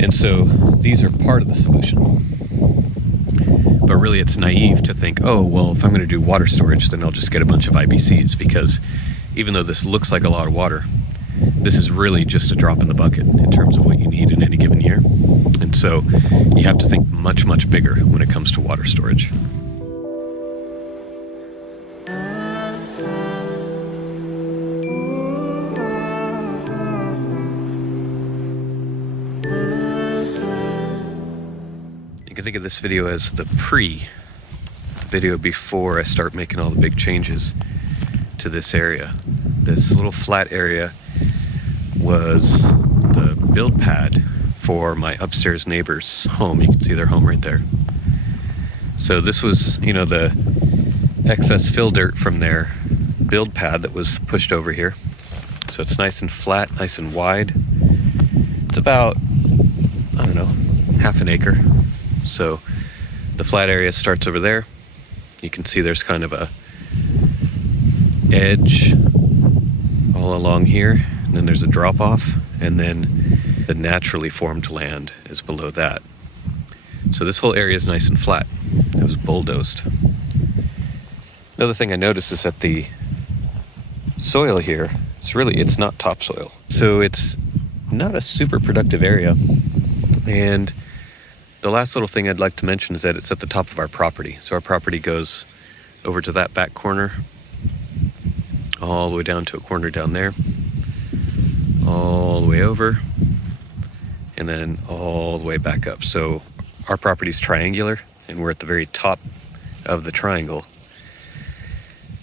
And so these are part of the solution. But really it's naive to think, oh, well, if I'm going to do water storage, then I'll just get a bunch of IBCs, because even though this looks like a lot of water, this is really just a drop in the bucket in terms of what you need in any given year. And so you have to think much, much bigger when it comes to water storage. You can think of this video as the video before I start making all the big changes to this area. This little flat area was the build pad for my upstairs neighbor's home. You can see their home right there. So this was, you know, the excess fill dirt from their build pad that was pushed over here. So it's nice and flat, nice and wide. It's about, I don't know, half an acre. So the flat area starts over there. You can see there's kind of a edge all along here, and then there's a drop off, and then the naturally formed land is below that. So this whole area is nice and flat. It was bulldozed. Another thing I noticed is that the soil here, it's not topsoil. So it's not a super productive area. And the last little thing I'd like to mention is that it's at the top of our property. So our property goes over to that back corner, all the way down to a corner down there, all the way over, and then all the way back up. So our property's triangular, and we're at the very top of the triangle.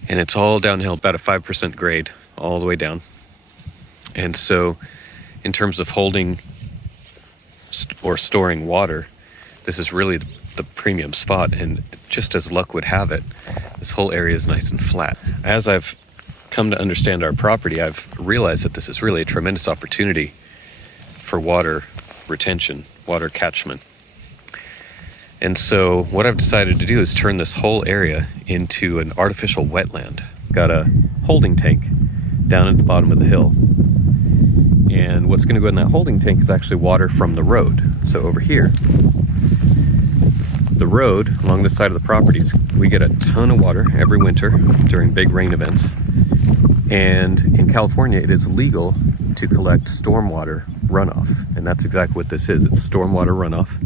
And it's all downhill, about a 5% grade, all the way down. And so in terms of holding or storing water, this is really the premium spot. And just as luck would have it, this whole area is nice and flat. As I've come to understand our property, I've realized that this is really a tremendous opportunity for water retention, water catchment. And so what I've decided to do is turn this whole area into an artificial wetland. Got a holding tank down at the bottom of the hill. And what's going to go in that holding tank is actually water from the road. So over here, the road along this side of the properties, we get a ton of water every winter during big rain events. And in California, it is legal to collect stormwater runoff. And that's exactly what this is. It's stormwater runoff.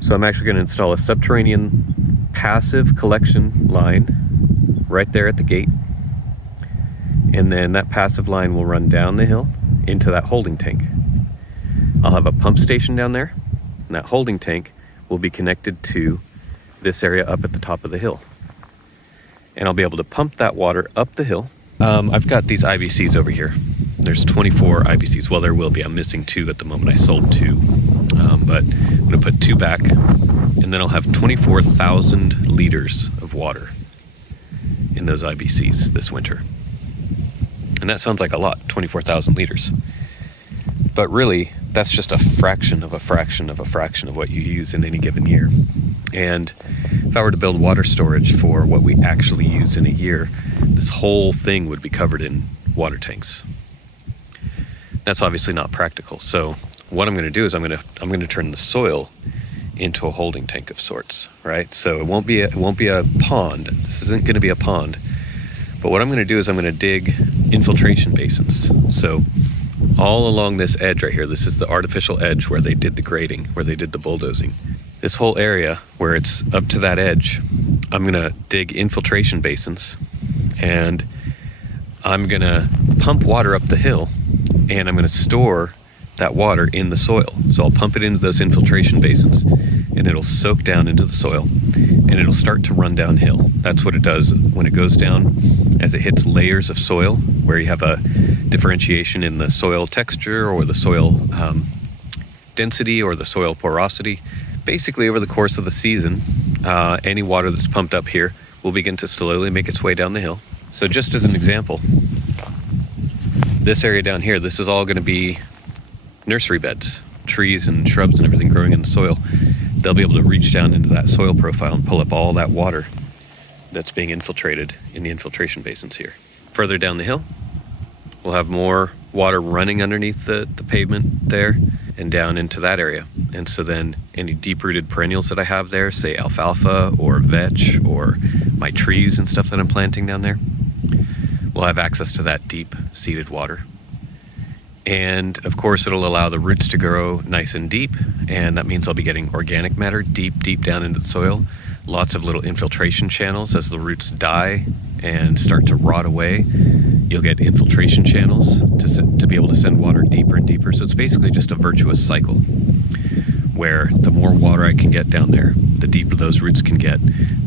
So I'm actually going to install a subterranean passive collection line right there at the gate. And then that passive line will run down the hill into that holding tank. I'll have a pump station down there, and that holding tank will be connected to this area up at the top of the hill. And I'll be able to pump that water up the hill. I've got these IBCs over here. There's 24 IBCs. Well, there will be. I'm missing 2 at the moment. I sold 2. But I'm going to put 2 back, and then I'll have 24,000 liters of water in those IBCs this winter. And that sounds like a lot, 24,000 liters. But really, that's just a fraction of a fraction of a fraction of what you use in any given year. And if I were to build water storage for what we actually use in a year, this whole thing would be covered in water tanks. That's obviously not practical. So what I'm going to do is I'm going to turn the soil into a holding tank of sorts, right? So it won't be a pond. This isn't going to be a pond. But what I'm going to do is I'm going to dig infiltration basins. So all along this edge right here, this is the artificial edge where they did the grading, where they did the bulldozing. This whole area where it's up to that edge, I'm going to dig infiltration basins, and I'm going to pump water up the hill, and I'm going to store that water in the soil. So I'll pump it into those infiltration basins, and it'll soak down into the soil, and it'll start to run downhill. That's what it does when it goes down. As it hits layers of soil where you have a differentiation in the soil texture or the soil density or the soil porosity, basically over the course of the season, any water that's pumped up here will begin to slowly make its way down the hill. So just as an example, this area down here, this is all going to be nursery beds, trees and shrubs and everything growing in the soil. They'll be able to reach down into that soil profile and pull up all that water that's being infiltrated in the infiltration basins here. Further down the hill, we'll have more water running underneath the pavement there, and down into that area. And so then any deep-rooted perennials that I have there, say alfalfa or vetch or my trees and stuff that I'm planting down there, will have access to that deep-seated water. And of course, it'll allow the roots to grow nice and deep, and that means I'll be getting organic matter deep down into the soil. Lots of little infiltration channels as the roots die and start to rot away. You'll get infiltration channels to be able to send water deeper and deeper. So it's basically just a virtuous cycle where the more water I can get down there, the deeper those roots can get,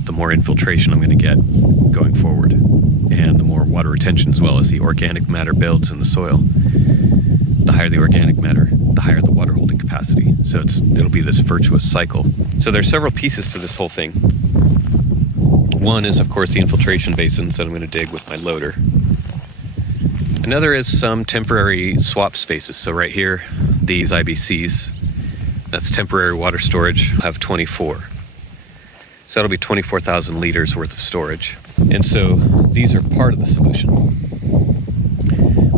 the more infiltration I'm going to get going forward, and the more water retention as well. As the organic matter builds in the soil, the higher the organic matter, the higher the water holding capacity. So it'll be this virtuous cycle. So there's several pieces to this whole thing. One is, of course, the infiltration basins that I'm going to dig with my loader. Another is some temporary swap spaces. So right here, these IBCs, that's temporary water storage. I have 24. So that'll be 24,000 liters worth of storage. And so these are part of the solution.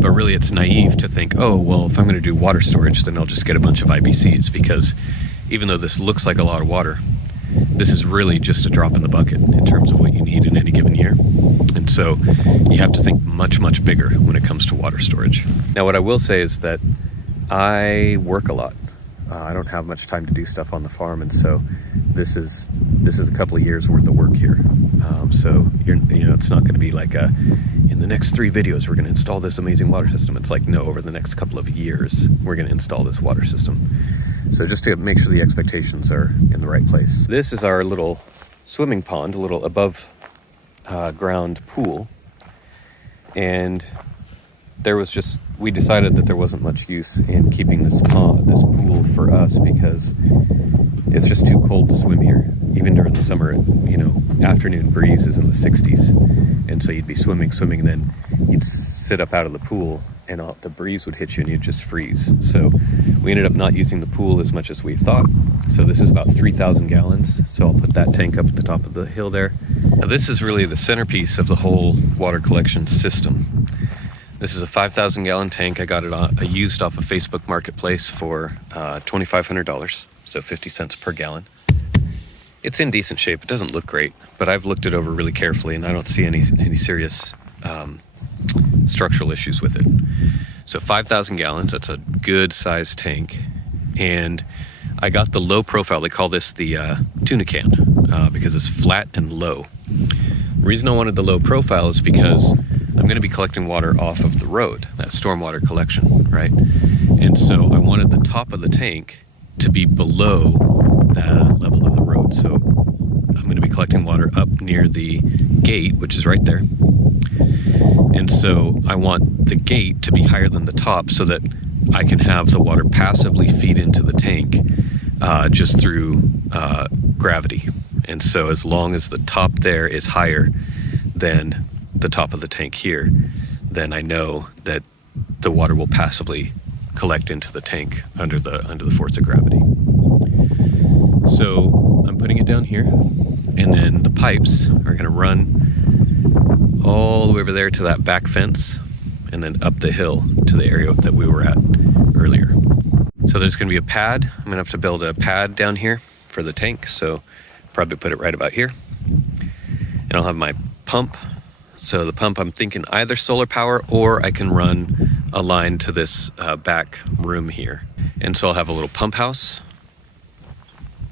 But really it's naive to think, oh, well, if I'm going to do water storage, then I'll just get a bunch of IBCs, because even though this looks like a lot of water, this is really just a drop in the bucket in terms of what you need in any given year. And so you have to think much, much bigger when it comes to water storage. Now, what I will say is that I work a lot. I don't have much time to do stuff on the farm, and so this is a couple of years worth of work here. So it's not going to be like in the next 3 videos we're going to install this amazing water system. It's like, no, over the next couple of years we're going to install this water system. So just to make sure the expectations are in the right place. This is our little swimming pond, a little above ground pool, and we decided that there wasn't much use in keeping this pool for us, because it's just too cold to swim here. Even during the summer, afternoon breeze is in the 60s. And so you'd be swimming, and then you'd sit up out of the pool, and the breeze would hit you and you'd just freeze. So we ended up not using the pool as much as we thought. So this is about 3,000 gallons. So I'll put that tank up at the top of the hill there. Now this is really the centerpiece of the whole water collection system. This is a 5,000 gallon tank. I got it used off of Facebook Marketplace for $2,500, so 50 cents per gallon. It's in decent shape. It doesn't look great, but I've looked it over really carefully, and I don't see any serious structural issues with it. So 5,000 gallons, that's a good sized tank. And I got the low profile. They call this the tuna can because it's flat and low. The reason I wanted the low profile is because I'm going to be collecting water off of the road, that stormwater collection, right? And so I wanted the top of the tank to be below the level of the road. So I'm going to be collecting water up near the gate, which is right there. And so I want the gate to be higher than the top so that I can have the water passively feed into the tank just through gravity. And so as long as the top there is higher than the top of the tank here, then I know that the water will passively collect into the tank under the force of gravity. So I'm putting it down here, and then the pipes are going to run all the way over there to that back fence, and then up the hill to the area that we were at earlier. So there's going to be a pad. I'm going to have to build a pad down here for the tank, so probably put it right about here. And I'll have my pump. So the pump, I'm thinking either solar power, or I can run a line to this back room here. And so I'll have a little pump house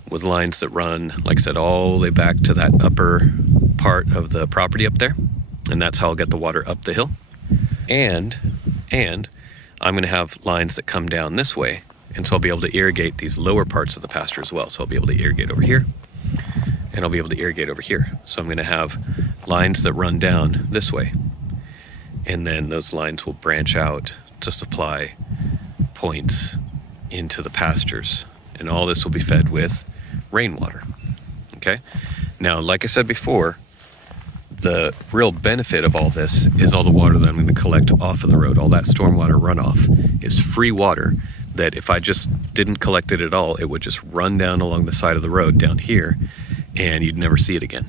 with lines that run, like I said, all the way back to that upper part of the property up there. And that's how I'll get the water up the hill. And I'm going to have lines that come down this way. And so I'll be able to irrigate these lower parts of the pasture as well. So I'll be able to irrigate over here, and I'll be able to irrigate over here. So I'm going to have lines that run down this way. And then those lines will branch out to supply points into the pastures. And all this will be fed with rainwater. Okay? Now, like I said before, the real benefit of all this is all the water that I'm going to collect off of the road. All that stormwater runoff is free water that if I just didn't collect it at all, it would just run down along the side of the road down here, and you'd never see it again.